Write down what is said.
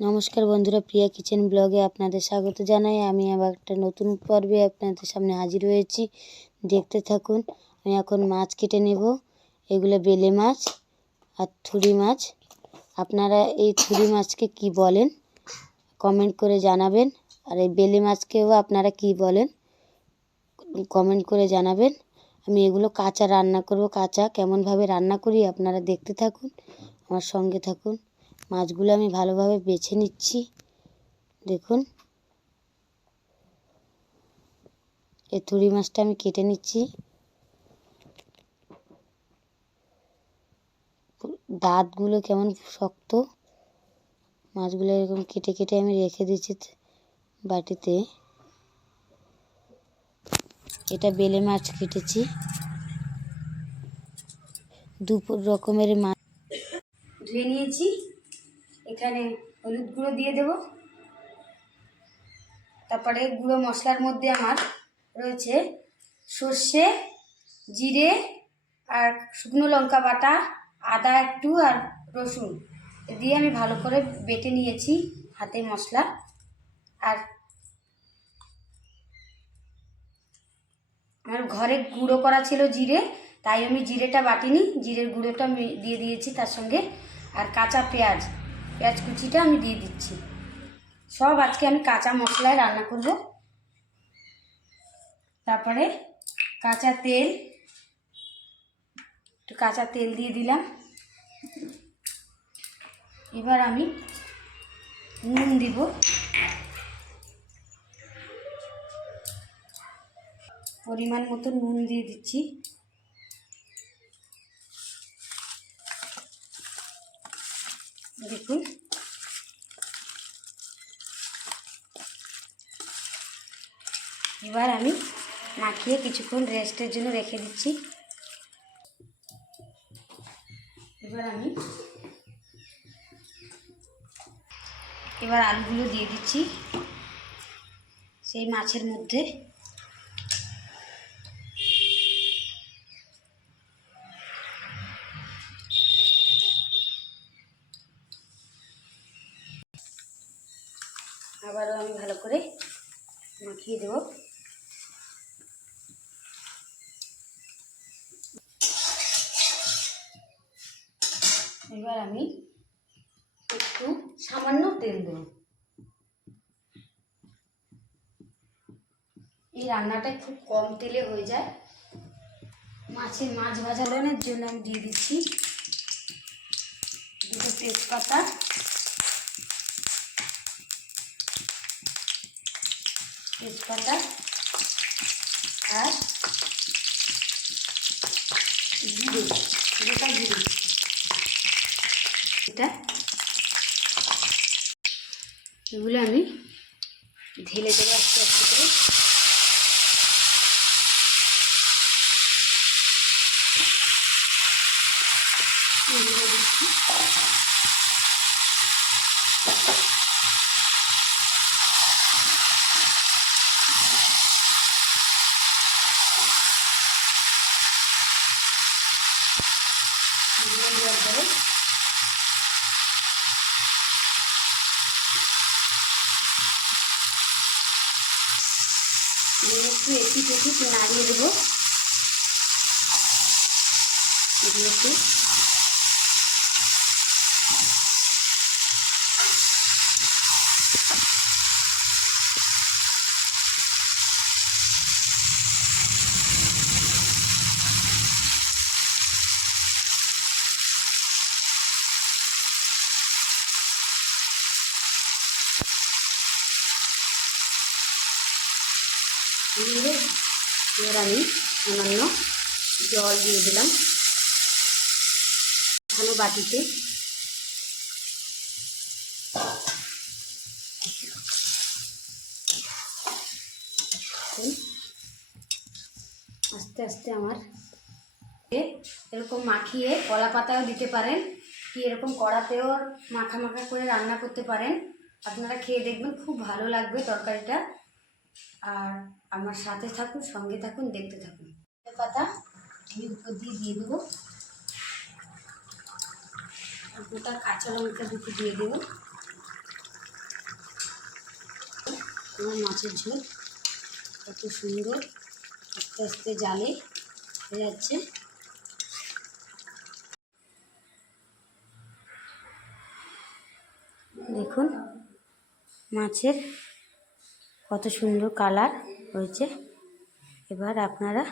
নমস্কার বন্ধুরা, প্রিয়া কিচেন ব্লগে আপনাদের স্বাগত জানাই। আমি আবার একটা নতুন পর্বে আপনাদের সামনে হাজির হয়েছি। দেখতে থাকুন। আমি এখন মাছ কেটে নেব। এগুলো বেলে মাছ আর থুরি মাছ। আপনারা এই থুরি মাছকে কি বলেন কমেন্ট করে জানাবেন, আর এই বেলে মাছকেও আপনারা কি বলেন কমেন্ট করে জানাবেন। আমি এগুলো কাঁচা রান্না করব। কাঁচা কেমনভাবে রান্না করি আপনারা দেখতে থাকুন, আমার সঙ্গে থাকুন। মাছগুলো আমি ভালোভাবে বেছে নিচ্ছি। দেখুন, এই থুরি মাছটা আমি কেটে নিচ্ছি। দাঁতগুলো কেমন শক্ত। মাছগুলো এরকম কেটে কেটে আমি রেখে দিচ্ছি বাটিতে। এটা বেলে মাছ কেটেছি। দু রকমের মাছ ধুয়ে নিয়েছি। এখানে হলুদ গুঁড়ো দিয়ে দেব। তারপরে গুঁড়ো মশলার মধ্যে আমার রয়েছে সর্ষে, জিরে আর শুকনো লঙ্কা বাটা, আদা একটু আর রসুন দিয়ে আমি ভালো করে বেটে নিয়েছি হাতে মশলা। আর আমার ঘরে গুঁড়ো করা ছিল জিরে, তাই আমি জিরেটা বাটিনি, জিরের গুঁড়োটা আমি দিয়ে দিয়েছি তার সঙ্গে। আর কাঁচা পেঁয়াজ কুচিটা আমি দিয়ে দিচ্ছি। সব আজকে আমি কাঁচা মশলায় রান্না করব। তারপরে কাঁচা তেল দিয়ে দিলাম। এবার আমি নুন দিব। পরিমাণ মতো নুন দিয়ে দিচ্ছি। দেখুন, এবার আমি মাখিয়ে কিছুক্ষণ রেস্টের জন্য রেখে দিচ্ছি। এবার আলুগুলো দিয়ে দিচ্ছি সেই মাছের মধ্যে। আবারও আমি ভালো করে মাখিয়ে দেব। এবার আমি একটু সামান্য তেল দেব। এই রান্নাটা খুব কম তেলে হয়ে যায়। মাছ ভাজা ধরনের জন্য আমি দিয়ে দিচ্ছি দুটো তেজপাতা, আর জিরে, গোটা জিরে। এগুলো আমি ঢেলে দেবো আস্তে আস্তে করে। একটু এপিট নাড়িয়ে দেবো। এগুলোকে এবার আমি সামান্য জল দিয়ে দিলাম এখানে বাটিতে। আস্তে আস্তে আমার এরকম মাখিয়ে কলা পাতাও দিতে পারেন, কি এরকম কড়াতেও মাখা মাখা করে রান্না করতে পারেন। আপনারা খেয়ে দেখবেন, খুব ভালো লাগবে তরকারিটা। আর আমার সাথে থাকুন, সঙ্গে থাকুন, দেখতে থাকুন। পাতা আমি উপর দিয়ে দেবো। গোটা কাঁচা লঙ্কা দুটো দিয়ে দেবো। আমার মাছের ঝোল কত সুন্দর আস্তে আস্তে জালে হয়ে যাচ্ছে। দেখুন মাছের কত সুন্দর কালার হয়েছে। এবার আপনারা